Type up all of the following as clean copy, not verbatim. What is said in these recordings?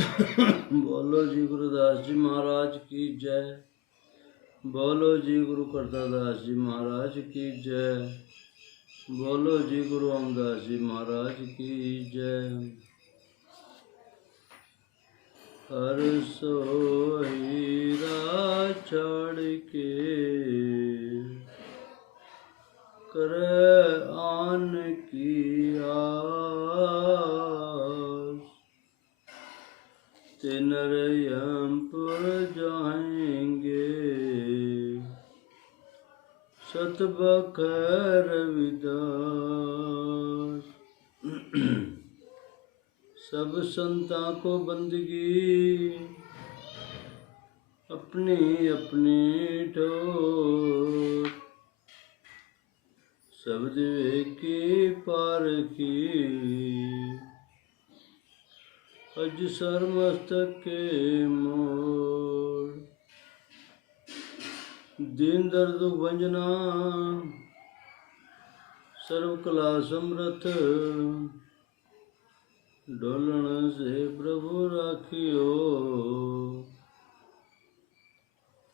बोलो जी गुरुदास जी महाराज की जय। बोलो जी गुरु करतादास जी महाराज की जय। बोलो जी गुरु अमरदास जी महाराज की जय। हर सोहीरा चढ़ के करे आन की आस, ते नरयमपुर जाएंगे सतबखर रविदास। सब संतां को बंदगी अपनी अपनी ठोर, सब विवेकी पारखी अज सर मस्तक के मोर। दीन दर्द भंजना सर्व कला समरथ, डोलन से प्रभु राखियो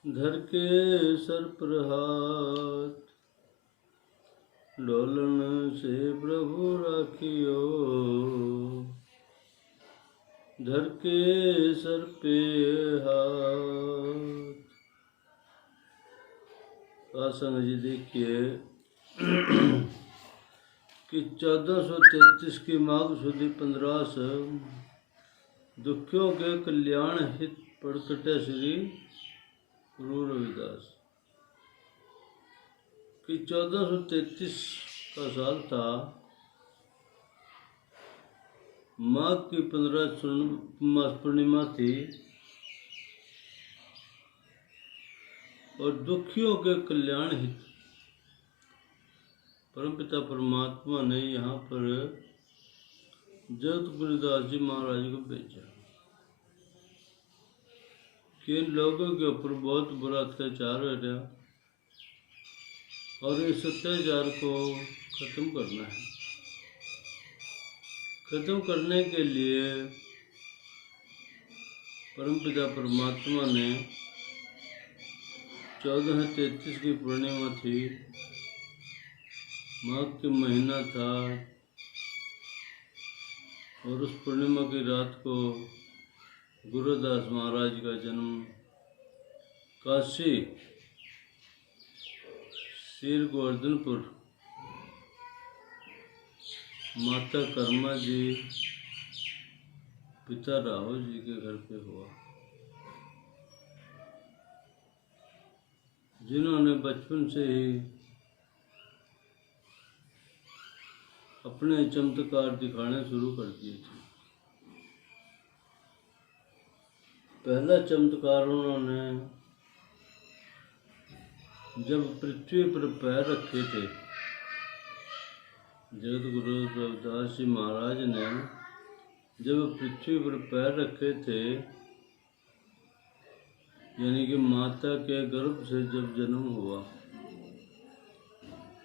धर के सर पर हाथ। डोलन से प्रभु राखियो धर के सर पे हाथ। संग जी देखिए कि 1433 की माघ सुदी 15 दुखियों के कल्याण हित प्रकटे श्री गुरु रविदास कि 1433 का साल था। माघ की 15 मास पूर्णिमा थी और दुखियों के कल्याण हित परमपिता परमात्मा ने यहाँ पर जगत गुरुदास जी महाराज को भेजा कि इन लोगों के ऊपर बहुत बुरा अत्याचार हो रहा और इस अत्याचार को खत्म करना है। खत्म करने के लिए परमपिता परमात्मा ने 1433 की पूर्णिमा थी, माघ के महीना था और उस पूर्णिमा की रात को गुरुदास महाराज का जन्म काशी श्री गोवर्धनपुर माता कर्मा जी पिता राहुल जी के घर पे हुआ, जिन्होंने बचपन से ही अपने चमत्कार दिखाने शुरू कर दिए थे। पहला चमत्कार उन्होंने जब पृथ्वी पर पैर रखे थे, जगत गुरु रविदास जी महाराज ने जब पृथ्वी पर पैर रखे थे, यानी कि माता के गर्भ से जब जन्म हुआ,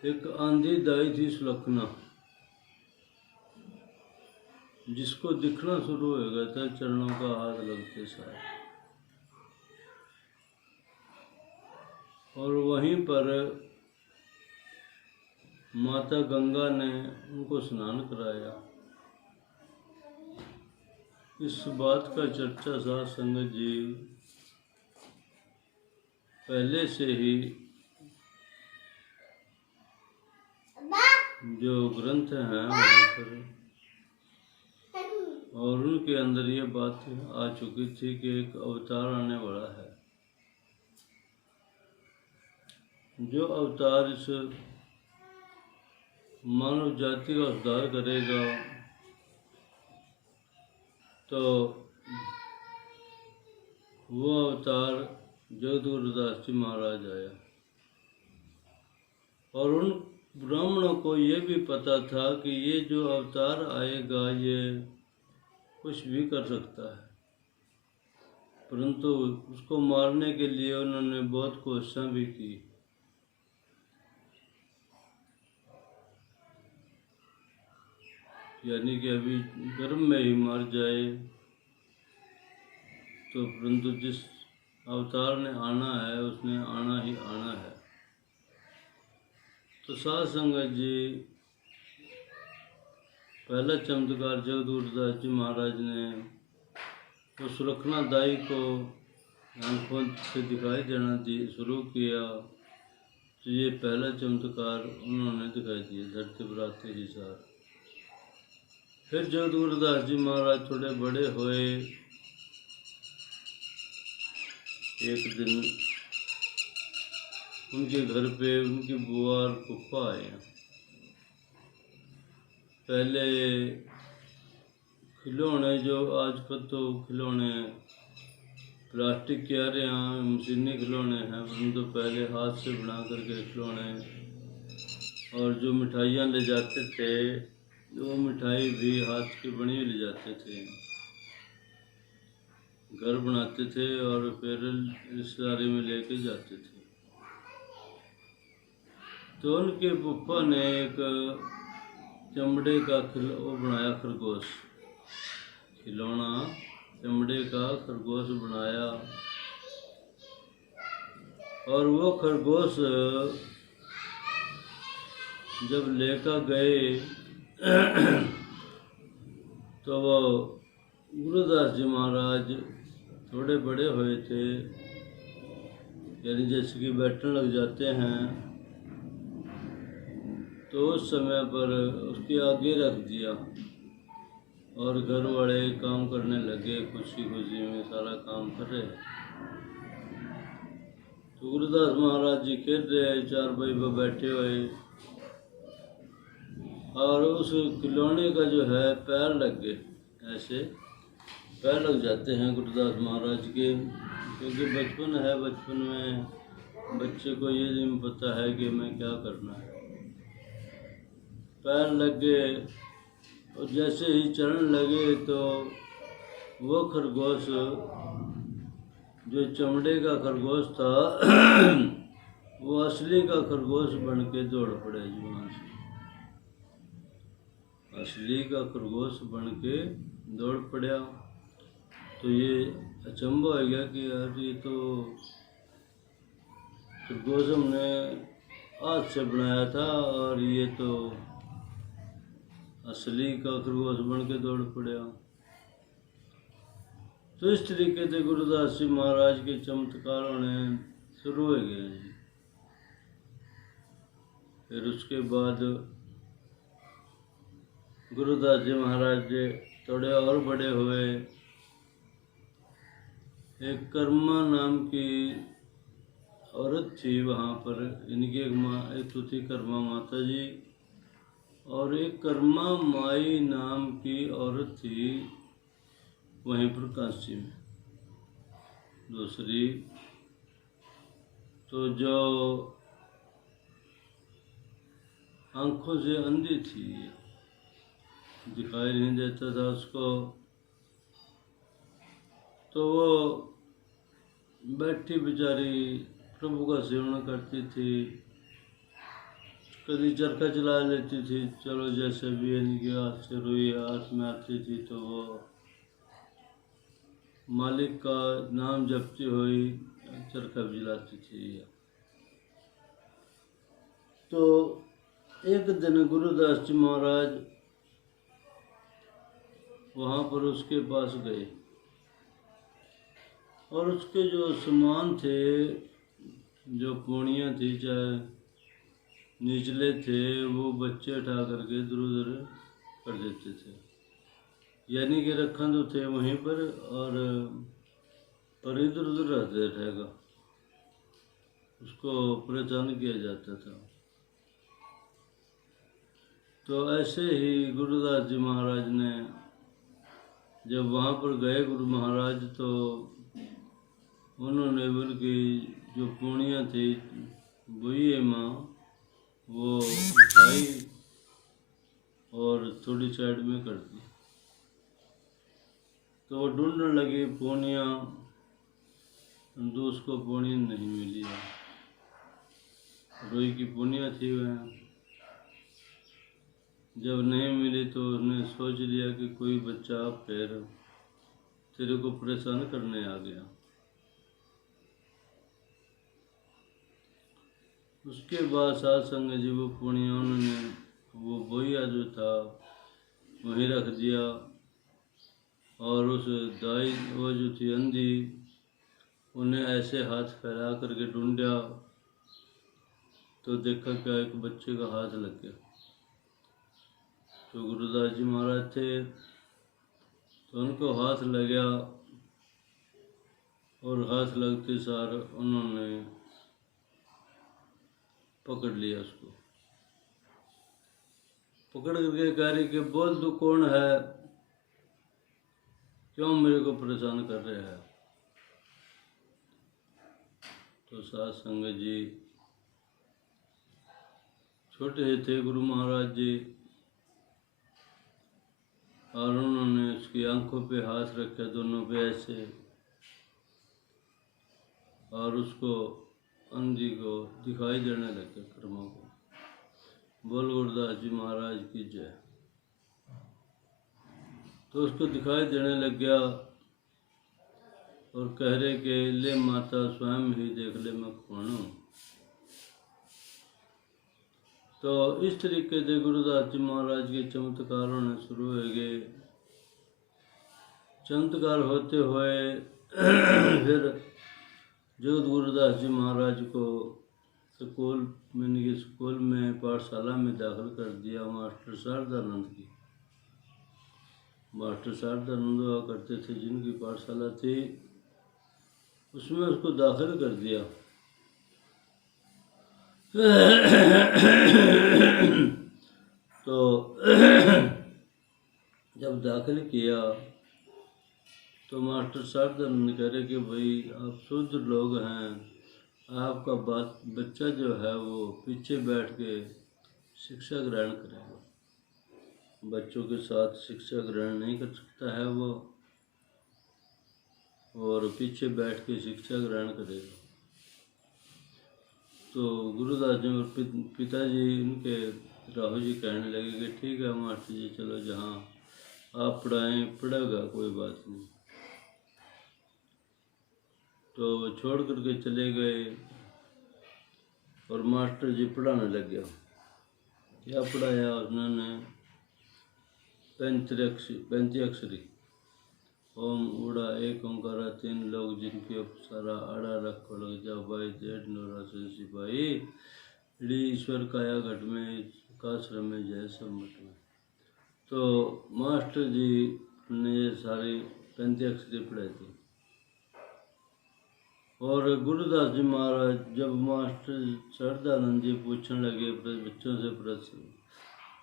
एक आंधी दाई थी सुलखना, जिसको दिखना शुरू हो गया था चरणों का हाथ लगते साथ। और वहीं पर माता गंगा ने उनको स्नान कराया। इस बात का चर्चा साध संगत जी पहले से ही जो ग्रंथ हैं वहाँ पर और उनके अंदर ये बात आ चुकी थी कि एक अवतार आने वाला है, जो अवतार इस मानव जाति का उद्धार करेगा। तो वो अवतार जगत गुरुदास जी महाराज आया और उन ब्राह्मणों को ये भी पता था कि ये जो अवतार आएगा ये कुछ भी कर सकता है, परंतु उसको मारने के लिए उन्होंने बहुत कोशिशें भी की। यानी कि अभी गर्भ में ही मर जाए तो परंतु जिस अवतार ने आना है उसने आना ही आना है। तो साध संगत जी, पहला चमत्कार जगदगुरुदास जी महाराज ने उस सुलखनादाई को आंखों से दिखाई देना शुरू किया। तो ये पहला चमत्कार उन्होंने दिखाई दिया धरती पर आते ही सार। फिर जगदगुरुदास जी महाराज थोड़े बड़े हुए। एक दिन उनके घर पे उनकी बुआ और फूफा आए। पहले खिलौने, जो आजकल तो खिलौने प्लास्टिक के आ रहे हैं, मशीनी खिलौने हैं, परंतु पहले हाथ से बना करके खिलौने। और जो मिठाइयाँ ले जाते थे, वो मिठाई भी हाथ की बनी हुई ले जाते थे, घर बनाते थे और फिर रिश्तेदारी में लेके जाते थे। तो उनके पप्पा ने एक चमड़े का वो बनाया खरगोश, खिलौना चमड़े का खरगोश बनाया। और वो खरगोश जब लेकर गए तो वो गुरुदास जी महाराज थोड़े बड़े हुए थे, यानी जैसे कि बैठने लग जाते हैं। तो उस समय पर उसके आगे रख दिया और घर वाले काम करने लगे, खुशी खुशी में सारा काम कर रहे। तो गुरुदास महाराज जी खेल रहे, चार भाई पर बैठे हुए, और उस खिलौने का जो है पैर लग गए। ऐसे पैर लग जाते हैं गुरुदास महाराज के, क्योंकि बचपन है, बचपन में बच्चे को ये नहीं पता है कि मैं क्या करना है। पैर लग गए और जैसे ही चलने लगे तो वो खरगोश, जो चमड़े का खरगोश था वो असली का खरगोश बन के दौड़ पड़े जुबान से। असली का खरगोश बन के दौड़ पड़ा। तो ये अचंभा हो गया कि यार ये तो खरगोश हमने हाथ से बनाया था और ये तो असली का खरगोश बन के दौड़ पड़ा। तो इस तरीके से गुरुदास जी महाराज के चमत्कार होने शुरू हो गए। फिर उसके बाद गुरुदास जी महाराज जी थोड़े और बड़े हुए। एक कर्मा नाम की औरत थी वहाँ पर, इनकी एक तो थी कर्मा माता जी, और एक कर्मा माई नाम की औरत थी वहीं पर काशी में, दूसरी। तो जो आंखों से अंधी थी, दिखाई नहीं देता था उसको, तो वो बैठी बेचारी प्रभु का सेवन करती थी। कभी चरखा चला लेती थी, चलो जैसे भी इनके हाथ से रुई हाथ में आती थी तो वो मालिक का नाम जपती हुई चरखा भी चलाती थी। तो एक दिन गुरुदास जी महाराज वहाँ पर उसके पास गए और उसके जो सामान थे, जो पूणियाँ थी, चाहे निचले थे, वो बच्चे उठा करके इधर उधर कर देते थे। यानी कि रखा तो थे वहीं पर और इधर उधर रहते रहेगा, उसको परेशान किया जाता था। तो ऐसे ही गुरुदास जी महाराज ने जब वहाँ पर गए गुरु महाराज, तो उन्होंने उनकी जो पूणियाँ थी बुई माँ वो उठाई और थोड़ी साइड में कर दी। तो वो ढूंढने लगी पूणियाँ, तो उसको पूणी नहीं मिली। रुई की पूणियाँ थी वह, जब नहीं मिली तो उसने सोच लिया कि कोई बच्चा फिर तेरे को परेशान करने आ गया। उसके बाद सात संग जी वो पुण्य उन्होंने वो बोइया जो था वहीं रख दिया, और उस दाई वो जो थी अंधी उन्हें ऐसे हाथ फैला करके ढूंढा तो देखा क्या एक बच्चे का हाथ लग गया। तो गुरुदास जी महाराज थे तो उनको हाथ लग गया, और हाथ लगते सार उन्होंने पकड़ लिया उसको। पकड़ करके कह रही कि बोल तू कौन है, क्यों मेरे को परेशान कर रहे हैं। तो सात संगत जी छोटे थे गुरु महाराज जी, और उन्होंने उसकी आंखों पे हाथ रखा दोनों पे ऐसे, और उसको अंधी को दिखाई देने लगे कर्मों को। बोल गुरुदास जी महाराज की जय। तो उसको दिखाई देने लग गया और कह रहे कि ले माता स्वयं ही देख ले मैं कौन हूँ। तो इस तरीके से गुरुदास जी महाराज के चमत्कार होने शुरू हो गए। चमत्कार होते हुए फिर जगत गुरुदास जी महाराज को स्कूल में पाठशाला में दाखिल कर दिया। मास्टर शारदानंद की, मास्टर शारदानंद हुआ करते थे जिनकी पाठशाला थी, उसमें उसको दाखिल कर दिया। तो जब दाखिल किया तो मास्टर शारदानंद कह रहे कि भाई आप शुद्ध लोग हैं, आपका बच्चा जो है वो पीछे बैठ के शिक्षा ग्रहण करेगा, बच्चों के साथ शिक्षा ग्रहण नहीं कर सकता है वो, और पीछे बैठ के शिक्षा ग्रहण करेगा। तो गुरुदास जी और पिताजी उनके राहुल जी कहने लगे कि ठीक है मास्टर जी, चलो जहाँ आप पढ़ाएं पढ़ेगा, कोई बात नहीं। तो छोड़ करके चले गए और मास्टर जी पढ़ाने लग गया। क्या पढ़ाया उन्होंने? 35 अक्षरी ओम उड़ा एक ओंकारा तीन लोग जिनकी अपसारा आड़ा रखो लग जा भाई जेठ नोरा से सिपाही इड़ी ईश्वर काया घट में काश्रम में जय सब मट में। तो मास्टर जी ने ये सारी 35 अक्षरी पढ़ाई थी। और गुरुदास जी महाराज जब मास्टर शारदानंद जी पूछने लगे बच्चों से प्रश्न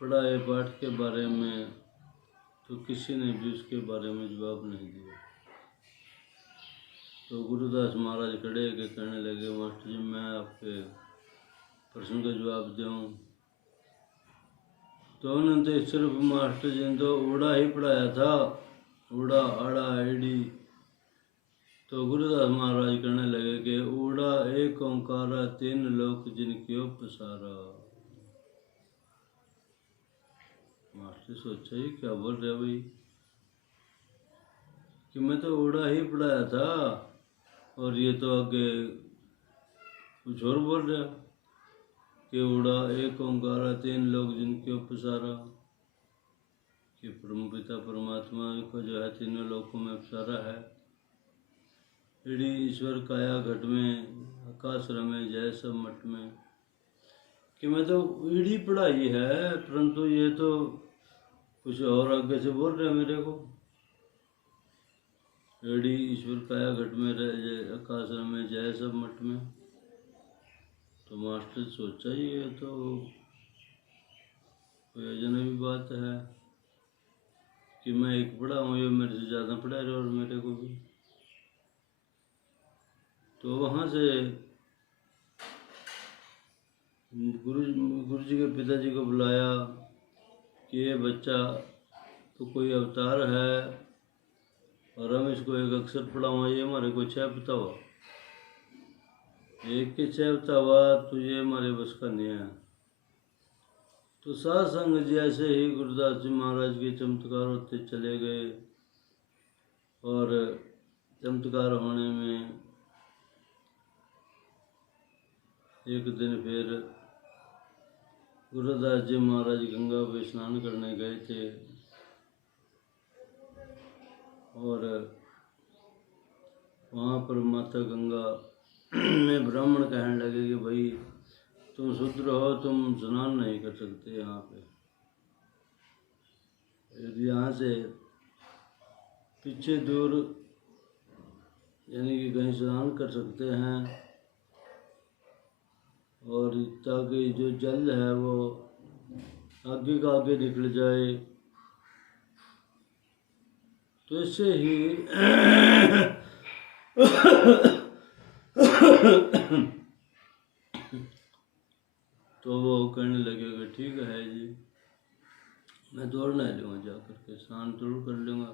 पढ़ाए पाठ के बारे में, तो किसी ने भी उसके बारे में जवाब नहीं दिया। तो गुरुदास महाराज खड़े के कहने लगे मास्टर जी मैं आपके प्रश्न का जवाब दूँ। तो उन्होंने तो सिर्फ मास्टर जी ने तो उड़ा ही पढ़ाया था, उड़ा आड़ा ईड़ी। तो गुरुदास महाराज कहने लगे कि उड़ा एक ओंकारा तीन लोक जिनकी पसारा। मास्टर सोचा ही क्या बोल रहे भाई, कि मैं तो उड़ा ही पढ़ाया था और ये तो आगे कुछ और बोल रहा कि उड़ा एक ओंकारा तीन लोग जिनके पसारा, कि परम पिता परमात्मा को जो है तीनों लोकों में पसारा है। ईड़ी ईश्वर काया घट में आकाश रमे जय सब मठ में, कि मैं तो ईड़ी पढ़ाई है परंतु ये तो कुछ और आगे से बोल रहे हैं मेरे को। ईड़ी ईश्वर काया घट में रह आकाश रमे जय सब मठ में। तो मास्टर सोचा ही है तो कोई अजनबी बात है कि मैं एक पढ़ा हूँ, ये मेरे से ज़्यादा पढ़ा रहे और मेरे को भी। तो वहाँ से गुरु जी के पिताजी को बुलाया कि ये बच्चा तो कोई अवतार है और हम इसको एक अक्षर पढ़ाऊँ, ये हमारे को 6 पता हुआ, एक के 6 पता हुआ तो ये हमारे बस का नहीं है। तो सात संग जी ऐसे ही गुरुदास जी महाराज के चमत्कार होते चले गए। और चमत्कार होने में एक दिन फिर गुरुदास जी महाराज गंगा में स्नान करने गए थे और वहाँ पर माता गंगा में ब्राह्मण कहने लगे कि भाई तुम शूद्र हो, तुम स्नान नहीं कर सकते यहाँ पे। यदि यहाँ से पीछे दूर यानी कि कहीं स्नान कर सकते हैं और ताकि जो जल है वो आगे का आगे निकल जाए, तो इससे ही तो वो कहने लगे कि ठीक है जी, मैं दौड़ नहीं लूँगा, जा कर के स्नान जरूर कर लूँगा।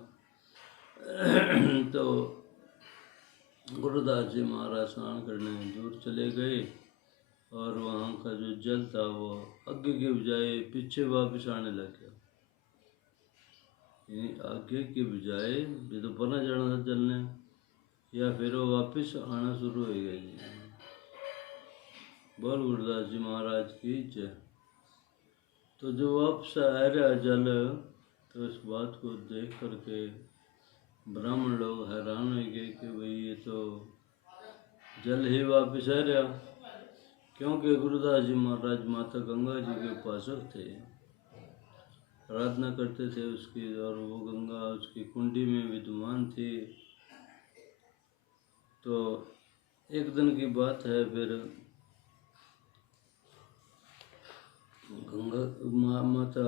तो गुरुदास जी महाराज स्नान करने दूर चले गए और वहाँ का जो जल था वो आगे के बजाय पीछे वापस आने लग गया। यानी आगे के बजाय ये तो पना जाना था जलने, या फिर वो वापस आना शुरू हो गया जी। बोल गुरुदास जी महाराज की जय। तो जो वापस आ रहा जल, तो इस बात को देख करके ब्राह्मण लोग हैरान हो गए कि भाई ये तो जल ही वापस आ रहा, क्योंकि गुरुदास जी महाराज माता गंगा जी के उपासक थे, आराधना करते थे उसकी, और वो गंगा उसकी कुंडी में विद्यमान थी। तो एक दिन की बात है, फिर गंगा माता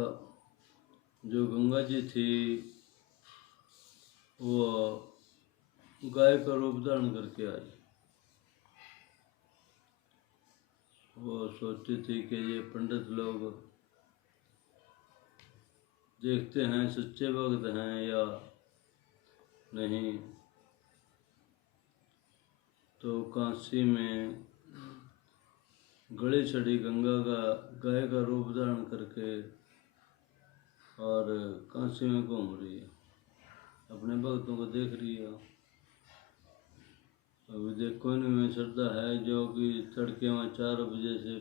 जो गंगा जी थी वो गाय का रूप धारण करके आई। वो सोचती थी कि ये पंडित लोग देखते हैं सच्चे भक्त हैं या नहीं। तो काशी में गले चढ़ी गंगा का गाय का रूप धारण करके और काशी में घूम रही है, अपने भक्तों को देख रही है। अभी देखो इनमें श्रद्धा है जो कि तड़के वहाँ 4 बजे से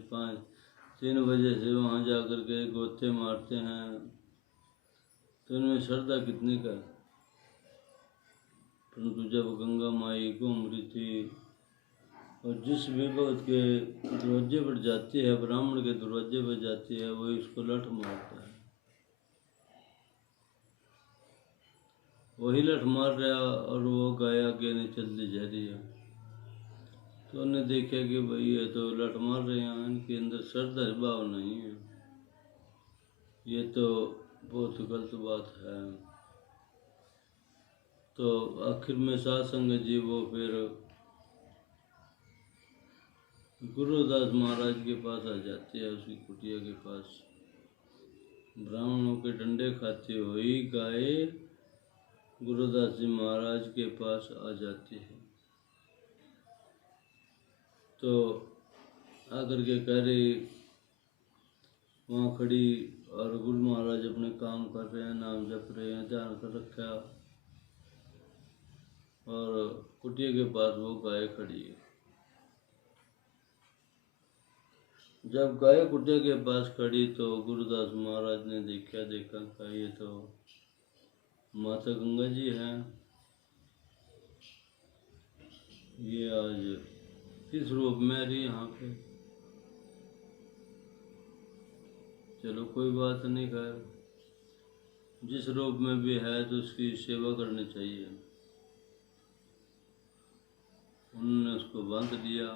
3 बजे से वहाँ जा कर के गोते मारते हैं, तो इनमें श्रद्धा कितनी का। परंतु जब गंगा माई घूम रही थी और जिस भी भक्त के दरवाजे पर जाती है, ब्राह्मण के दरवाजे पर जाती है, वही उसको लठ मारता है। वही लठ मार रहा और वो गाय आगे नहीं चलती जा रही है। तो उन्हें देखा कि भाई ये तो लठ मार रहे हैं, इनके अंदर श्रद्धा भाव नहीं है, ये तो बहुत गलत बात है। तो आखिर में साधुसंग जी वो फिर गुरुदास महाराज के पास आ जाती है, उसकी कुटिया के पास। ब्राह्मणों के डंडे खाती हुई गाय गुरुदास जी महाराज के पास आ जाती है। तो आकर के कह रही, वहाँ खड़ी, और गुरु महाराज अपने काम कर रहे हैं, नाम जप रहे हैं, ध्यान कर रखा, और कुटिया के पास वो गाय खड़ी है। जब गाय कुटिया के पास खड़ी तो गुरुदास महाराज ने देखा कि ये तो माता गंगा जी हैं, ये आज किस रूप में रही यहाँ पे। चलो कोई बात नहीं, खैर जिस रूप में भी है तो उसकी सेवा करनी चाहिए। उन्होंने उसको बांध लिया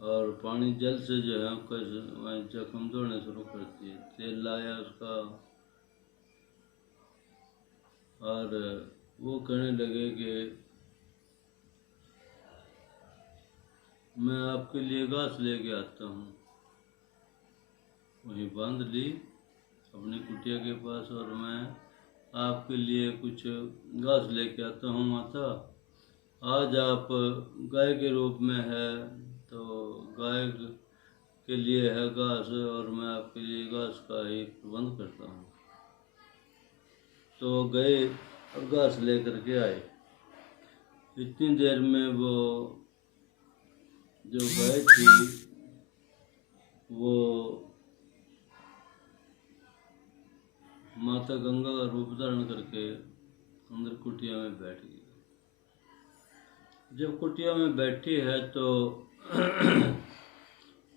और पानी जल से जो है उसका जख्म धोने शुरू कर दिए। तेल लाया उसका, और वो कहने लगे कि मैं आपके लिए घास लेके आता हूँ। वहीं बांध ली अपनी कुटिया के पास, और मैं आपके लिए कुछ घास लेके आता हूँ माता। आज आप गाय के रूप में है तो गाय के लिए है घास, और मैं आपके लिए घास का ही प्रबंध करता हूँ। तो गए और घास लेकर के आए। इतनी देर में वो जो गाय थी वो माता गंगा का रूप धारण करके अंदर कुटिया में बैठ गई। जब कुटिया में बैठी है तो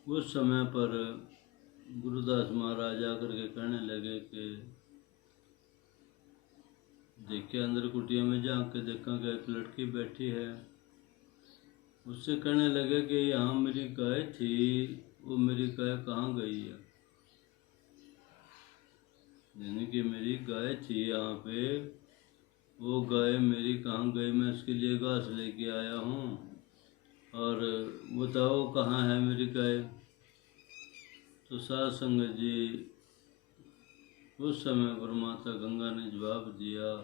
उस समय पर गुरुदास महाराज आकर के कहने लगे कि देखिए अंदर कुटिया में जा के देखा कि एक लड़की बैठी है। उससे कहने लगे कि यहाँ मेरी गाय थी, वो मेरी गाय कहाँ गई है। यानी कि मेरी गाय थी यहाँ पे, वो गाय मेरी कहाँ गई, मैं उसके लिए घास लेके आया हूँ और बताओ कहाँ है मेरी गाय। तो साध संगत जी उस समय पर माता गंगा ने जवाब दिया,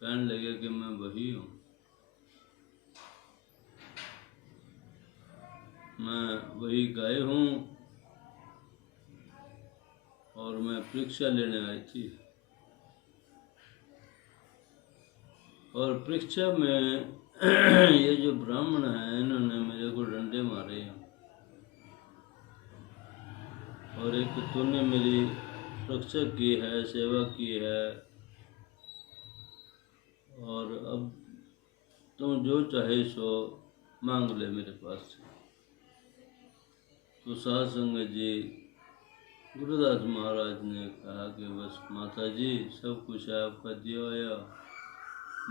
कहने लगे कि मैं वही हूँ, मैं वही गाय हूँ और मैं परीक्षा लेने आई थी। और परीक्षा में ये जो ब्राह्मण है इन्होंने मेरे को डंडे मारे हैं और एक तूने मेरी रक्षा की है, सेवा की है और अब तुम जो चाहे सो मांग ले मेरे पास से। तो साध संगत जी गुरुदास महाराज ने कहा कि बस माता जी सब कुछ है आपका दिया हुआ,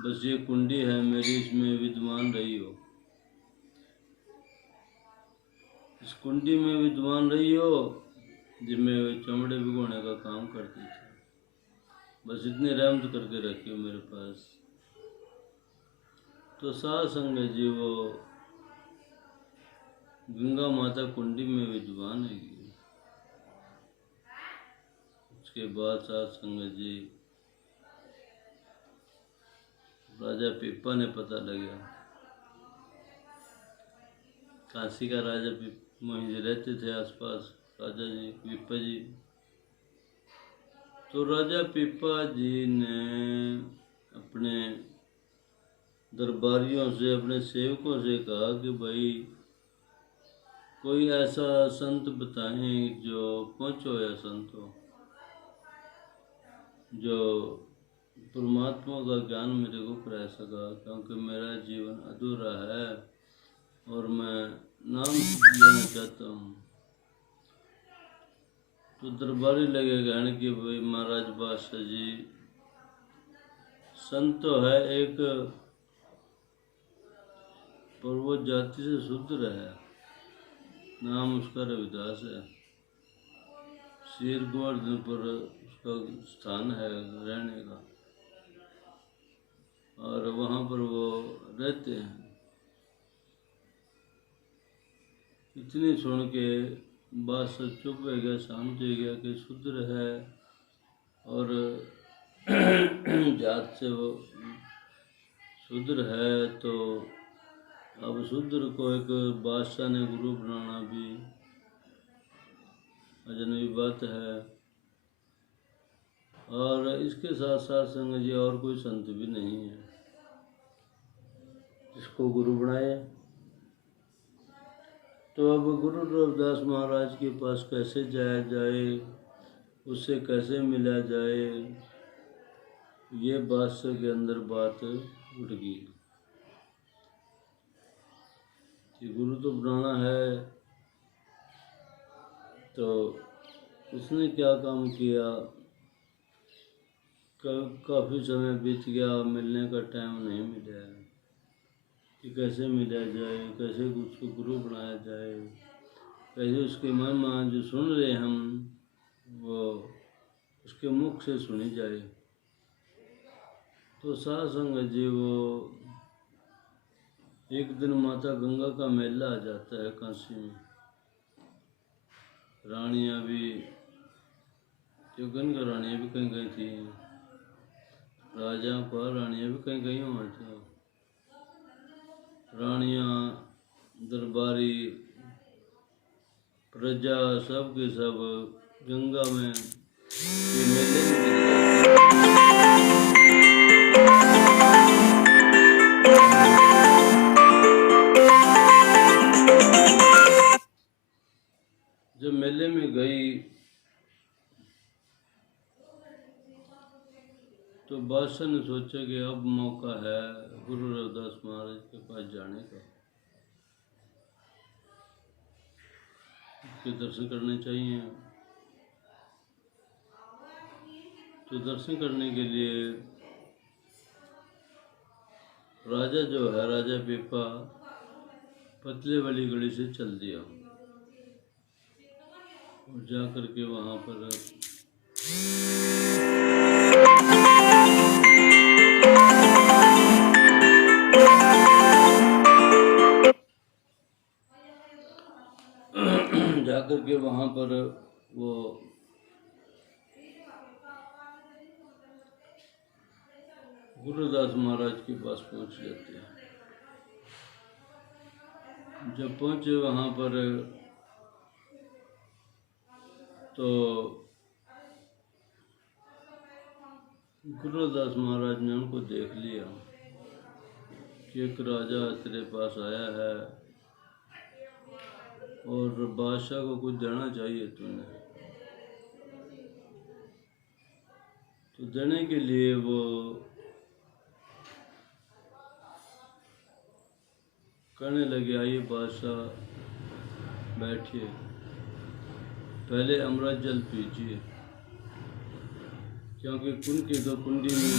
बस ये कुंडी है मेरी, इसमें विद्वान रही हो, इस कुंडी में विद्वान रही हो जिसमें चमड़े भिगोने का काम करती थी, बस इतने रहमत करके रखियो मेरे पास। तो साध संगत जी वो गंगा माता कुंडी में विद्वान है। उसके बाद साध संगत जी राजा पीपा ने पता लगा, काशी का राजा वहीं रहते थे आसपास राजा जी पीपा जी। तो राजा पीपा जी ने अपने दरबारियों से, अपने सेवकों से कहा कि भाई कोई ऐसा संत बताएं जो पहुँचो या संत हो, जो परमात्मा का ज्ञान मेरे को करा सका, क्योंकि मेरा जीवन अधूरा है और मैं नाम लेना चाहता हूँ। तो दरबारी लगे कहने कि भाई महाराज बादशाह जी संत तो है एक, पर वो जाति से शूद्र है, नाम उसका रविदास है, शेर गोवर्धन पर उसका स्थान है रहने का और वहाँ पर वो रहते हैं। इतनी सुन के बादशाह चुप हो गया, शांत हो गया कि शूद्र है और जात से वो शूद्र है, तो अब शूद्र को एक बादशाह ने गुरु बनाना भी अजनबी बात है। और इसके साथ साथ संगत जी और कोई संत भी नहीं है जिसको गुरु बनाए। तो अब गुरु रविदास महाराज के पास कैसे जाया जाए, उससे कैसे मिला जाए, ये बादशाह के अंदर बात उठ गई कि गुरु तो बनाना है। तो उसने क्या काम किया, काफ़ी समय बीत गया, मिलने का टाइम नहीं मिला कि कैसे मिला जाए, कैसे उसको गुरु बनाया जाए, कैसे उसके महिमा जो सुन रहे हम वो उसके मुख से सुनी जाए। तो साध संगत जी वो एक दिन माता गंगा का मेला आ जाता है काशी में, रानियाँ भी, जो गंगा रानियाँ भी कहीं गई थी, राजा का रानियाँ भी कहीं गई वहाँ थे, रानियाँ दरबारी प्रजा सब के सब गंगा में मेले में बादशाह ने सोचा कि अब मौका है गुरु रविदास महाराज के पास जाने का, उसके दर्शन करने चाहिए। तो दर्शन करने के लिए राजा जो है, राजा पीपा पतले वाली गली से चल दिया और जा कर के वहाँ पर जाकर के वहाँ पर वो गुरुदास महाराज के पास पहुँच जाते हैं। जब पहुँचे वहाँ पर तो गुरुदास महाराज ने उनको देख लिया कि एक राजा तेरे पास आया है और बादशाह को कुछ देना चाहिए तूने। तो देने के लिए वो कहने लगे, आइए बादशाह बैठिए, पहले अमृत जल पीजिए, क्योंकि उनकी तो कुंडी में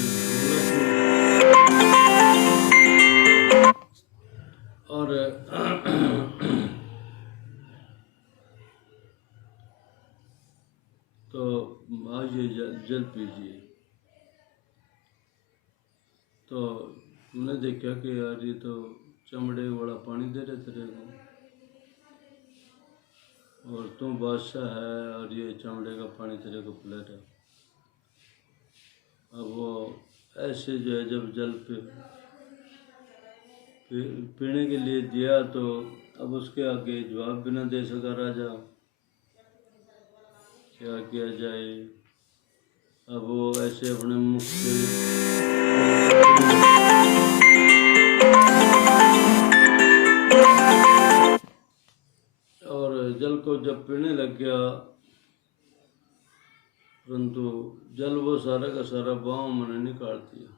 और तो आज ये जल पीजिए। तो उन्हें देखा कि यार ये तो चमड़े वाला पानी दे रहे तेरे को, और तुम बादशाह है और ये चमड़े का पानी तेरे को पिला रहा। अब वो ऐसे जो है जब जल पीने के लिए दिया तो अब उसके आगे जवाब भी न दे सका राजा, क्या किया जाए। अब वो ऐसे अपने मुख से और जल को जब पीने लग गया, परंतु जल वो सारा का सारा बाहों में निकाल दिया।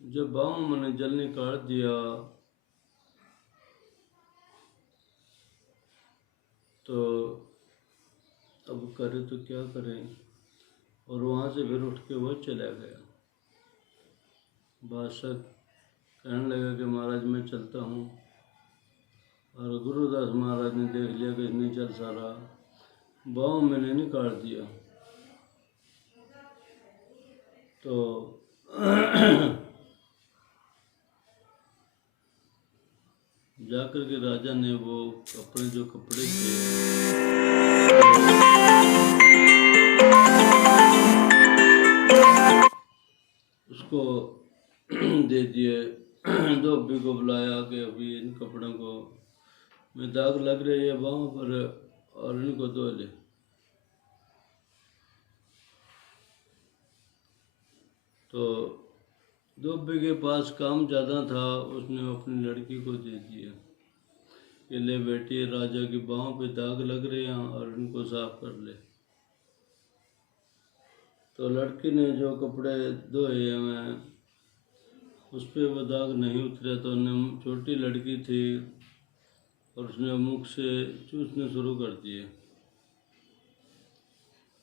जब बाहों में जल निकाल दिया तो अब करे तो क्या करें, और वहाँ से फिर उठ के वो चला गया। बादशाह कहने लगा कि महाराज मैं चलता हूँ, और गुरुदास महाराज ने देख लिया कि इसने जल सारा बाहों में ने निकाल दिया। तो जाकर के राजा ने वो अपने जो कपड़े थे उसको दे दिए। धोबी को बुलाया कि अभी इन कपड़ों को में दाग लग रही है बाहों पर और इनको धो ले। तो धोबी के पास काम ज़्यादा था, उसने अपनी लड़की को दे दिया कि ले बेटी, राजा की बाहों पे दाग लग रहे हैं और इनको साफ कर ले। तो लड़की ने जो कपड़े धोए हैं उस पर वो दाग नहीं उतरे, तो उन्हें छोटी लड़की थी और उसने मुख से चूसने शुरू कर दिए।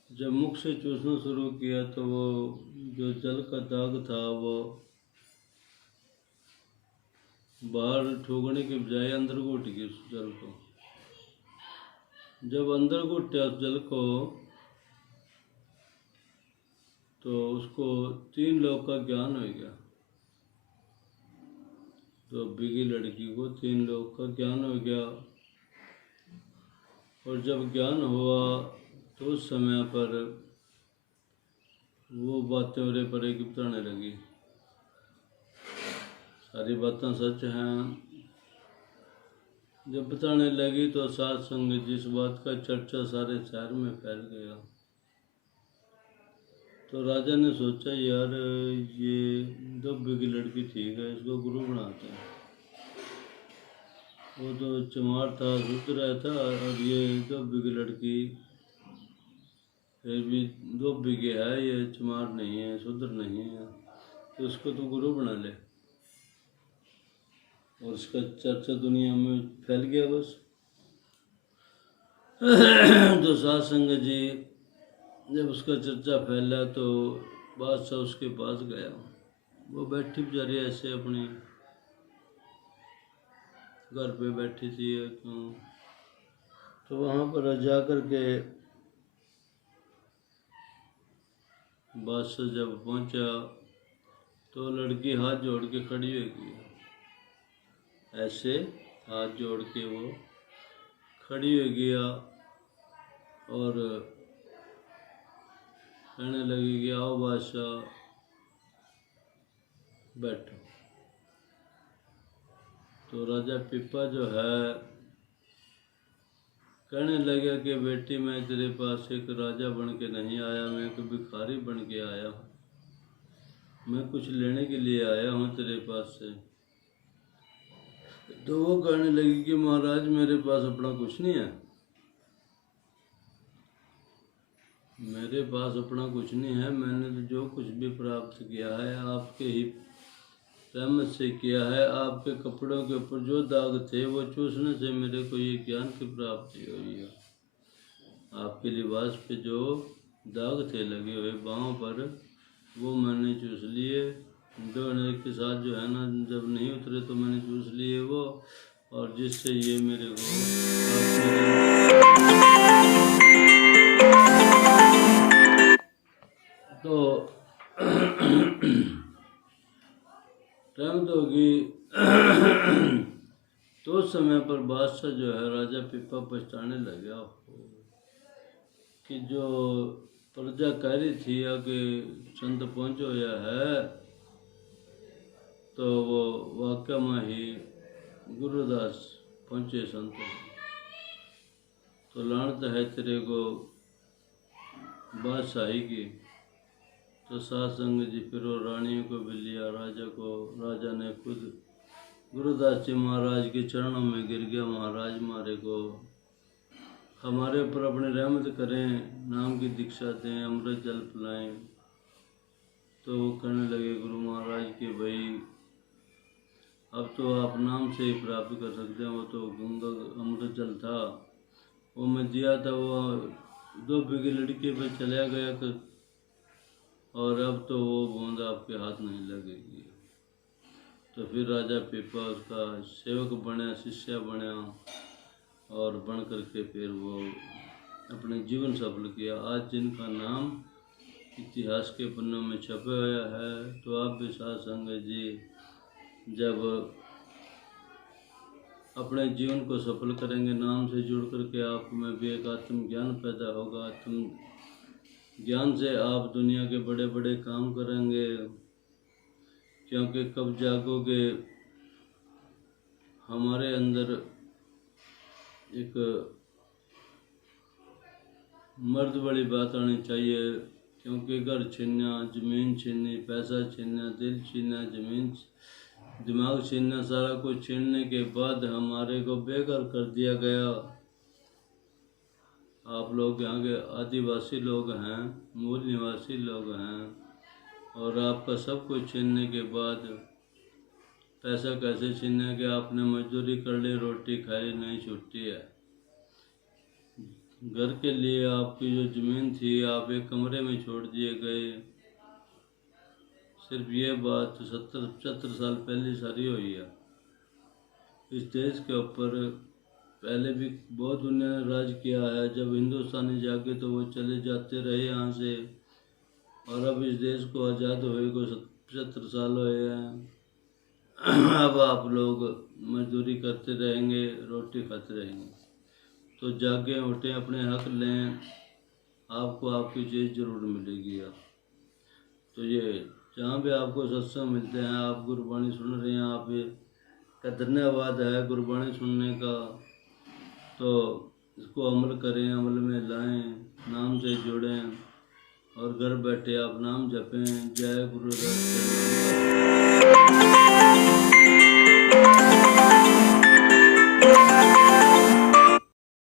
जब मुख से चूसना शुरू किया तो वो जो जल का दाग था वो बाहर ठोकने के बजाय अंदर घुट गई उस जल को। जब अंदर घुटा उस जल को तो उसको 3 लोक का ज्ञान हो गया। तो बिगी लड़की को 3 लोक का ज्ञान हो गया, और जब ज्ञान हुआ तो उस समय पर वो बातें उरे परे की बताने लगी। सारी बातें सच हैं। जब बताने लगी तो साथ संग जिस बात का चर्चा सारे शहर में फैल गया। तो राजा ने सोचा यार ये धोबी की लड़की ठीक है, इसको गुरु बनाते हैं। वो तो चमार था, रुद्र था, और ये धोबी की लड़की फिर भी 2 बीघे है, ये चमार नहीं है, शुद्र नहीं है, तो उसको तो गुरु बना ले। और उसका चर्चा दुनिया में फैल गया बस। तो साध संगत जी, जब उसका चर्चा फैला तो बादशाह उसके पास गया। वो बैठी बेचारी ऐसे अपनी घर पे बैठी थी क्यों, तो वहाँ पर जा कर के बादशाह जब पहुँचा तो लड़की हाथ जोड़ के खड़ी हो गई, ऐसे हाथ जोड़ के वो खड़ी हो गया और कहने लगी कि आओ बादशाह बैठो। तो राजा पिप्पा जो है कहने लगा कि बेटी, मैं तेरे पास एक राजा बन के नहीं आया, मैं एक भिखारी बन के आया हूँ, मैं कुछ लेने के लिए आया हूँ तेरे पास से। तो वो कहने लगी कि महाराज मेरे पास अपना कुछ नहीं है, मेरे पास अपना कुछ नहीं है, मैंने तो जो कुछ भी प्राप्त किया है आपके ही रहमत से किया है। आपके कपड़ों के ऊपर जो दाग थे वो चूसने से मेरे को ये ज्ञान की प्राप्ति हुई है। आपके लिबास पे जो दाग थे लगे हुए बाहों पर, वो मैंने चूस लिए, डोने के साथ जो है ना, जब नहीं उतरे तो मैंने चूस लिए वो, और जिससे ये मेरे को तो रहमत होगी। तो समय पर बादशाह जो है राजा पिप्पा पछताने लगा कि जो प्रजा कह रही थी कि संत पहुँचो या है, तो वो वाकई में ही गुरुदास पहुँचे संत। तो लानत है तेरे को बादशाही की। तो साध संगत जी फिर वो रानियों को भी लिया, राजा ने खुद गुरुदास जी महाराज के चरणों में गिर गया, महाराज मारे को हमारे ऊपर अपनी रहमत करें, नाम की दीक्षा दें, अमृत जल पिलाएं। तो वो कहने लगे गुरु महाराज के भाई अब तो आप नाम से ही प्राप्त कर सकते हैं, वो तो गंगा अमृत जल था, वो मैं दिया था, वो 2 बीघे लड़के पे चला गया, और अब तो वो बूंद आपके हाथ नहीं लगेगी। तो फिर राजा पिप्पा उसका सेवक बना, शिष्य बना, और बन करके फिर वो अपने जीवन सफल किया। आज जिनका नाम इतिहास के पन्नों में छपे हुआ है। तो आप भी साध संगत जी जब अपने जीवन को सफल करेंगे, नाम से जुड़ करके आप में भी एक आत्म ज्ञान पैदा होगा। आत्म ज्ञान से आप दुनिया के बड़े बड़े काम करेंगे, क्योंकि कब जागोगे हमारे अंदर एक मर्द वाली बात आनी चाहिए, क्योंकि घर छीनना, ज़मीन छीननी, पैसा छीनना, दिल छीनना, ज़मीन दिमाग छीनना, सारा कुछ छीनने के बाद हमारे को बेघर कर दिया गया। आप लोग यहाँ के आदिवासी लोग हैं, मूल निवासी लोग हैं, और आपका सब कुछ छीनने के बाद पैसा कैसे छीनने के, आपने मजदूरी कर ली, रोटी खाई नहीं छुट्टी है। घर के लिए आपकी जो ज़मीन थी आप एक कमरे में छोड़ दिए गए। सिर्फ ये बात 70-75 साल पहले सारी हुई है। इस देश के ऊपर पहले भी बहुत दुनिया ने राज किया है। जब हिंदुस्तानी जागे तो वो चले जाते रहे यहाँ से, और अब इस देश को आज़ाद हुए को 75 साल हुए हैं। अब आप लोग मजदूरी करते रहेंगे, रोटी खाते रहेंगे। तो जागे उठें, अपने हक लें, आपको आपकी चीज़ जरूर मिलेगी। आप तो ये जहाँ भी आपको सत्संग मिलते हैं, आप गुरबाणी सुन रहे हैं, आप का धन्यवाद है गुरबाणी सुनने का। तो इसको अमल करें, अमल में लाएं, नाम से जुड़ें, और घर बैठे आप नाम जपें। जय गुरुदेव।